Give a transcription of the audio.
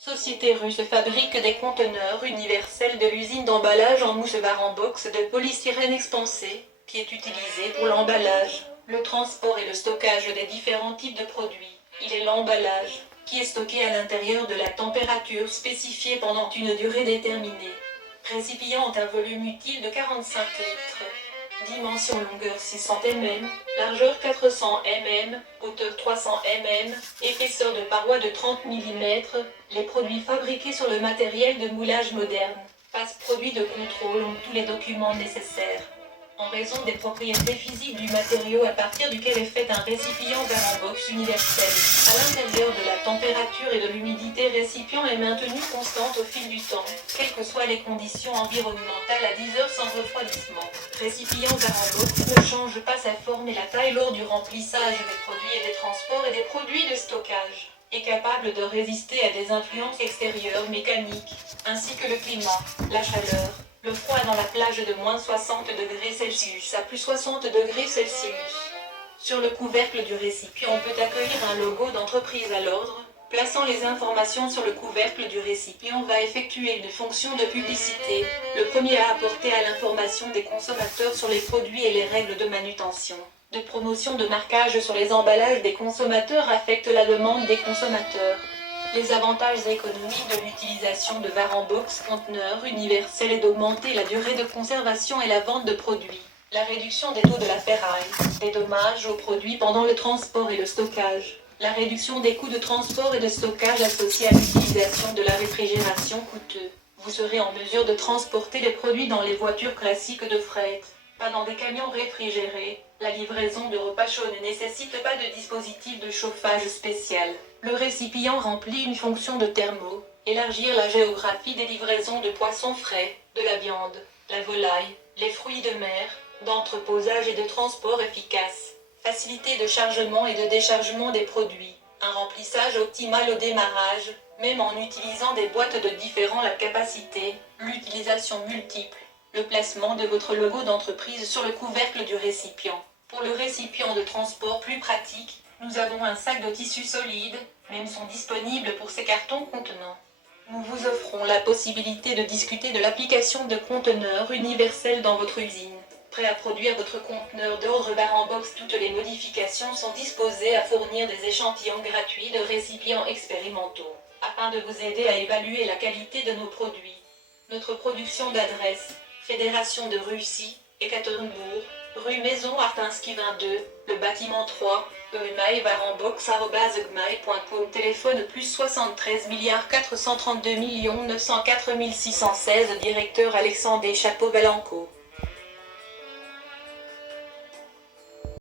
Société russe fabrique des conteneurs universels de l'usine d'emballage en mousse en box de polystyrène expansé, qui est utilisé pour l'emballage, le transport et le stockage des différents types de produits. Il est l'emballage, qui est stocké à l'intérieur de la température spécifiée pendant une durée déterminée. Récipient à volume utile de 45 litres. Dimension longueur 600 mm, largeur 400 mm, hauteur 300 mm, épaisseur de paroi de 30 mm, les produits fabriqués sur le matériel de moulage moderne. Passe-produit de contrôle ont tous les documents nécessaires. En raison des propriétés physiques du matériau à partir duquel est fait un récipient en box universel. À l'intérieur de la température et de l'humidité récipient est maintenue constante au fil du temps, quelles que soient les conditions environnementales à 10 heures sans refroidissement. Récipient en box ne change pas sa forme et la taille lors du remplissage des produits et des transports et des produits de stockage. Est capable de résister à des influences extérieures mécaniques, ainsi que le climat, la chaleur, le froid dans la plage de moins 60 degrés Celsius à plus 60 degrés Celsius. Sur le couvercle du récipient, on peut accueillir un logo d'entreprise à l'ordre. Plaçant les informations sur le couvercle du récipient va effectuer une fonction de publicité. Le premier à apporter à l'information des consommateurs sur les produits et les règles de manutention. De promotion de marquage sur les emballages des consommateurs affecte la demande des consommateurs. Les avantages économiques de l'utilisation de en box conteneurs universels est d'augmenter la durée de conservation et la vente de produits. La réduction des taux de la ferraille, des dommages aux produits pendant le transport et le stockage. La réduction des coûts de transport et de stockage associés à l'utilisation de la réfrigération coûteuse. Vous serez en mesure de transporter les produits dans les voitures classiques de fret, pas dans des camions réfrigérés. La livraison de repas chauds ne nécessite pas de dispositif de chauffage spécial. Le récipient remplit une fonction de thermo, élargir la géographie des livraisons de poissons frais, de la viande, la volaille, les fruits de mer, d'entreposage et de transport efficace. Facilité de chargement et de déchargement des produits. Un remplissage optimal au démarrage, même en utilisant des boîtes de différents capacité. L'utilisation multiple. Le placement de votre logo d'entreprise sur le couvercle du récipient. Pour le récipient de transport plus pratique, nous avons un sac de tissu solide, même sont disponibles pour ces cartons contenants. Nous vous offrons la possibilité de discuter de l'application de conteneurs universels dans votre usine. Prêt à produire votre conteneur d'ordre en box, toutes les modifications sont disposées à fournir des échantillons gratuits de récipients expérimentaux, afin de vous aider à évaluer la qualité de nos produits. Notre production d'adresse, Fédération de Russie, Ekaterinbourg, rue Maison Artinski 22, le bâtiment 3, email@gmail.com, téléphone plus 73 432 904 616, directeur Alexandre Chapeau-Valenco.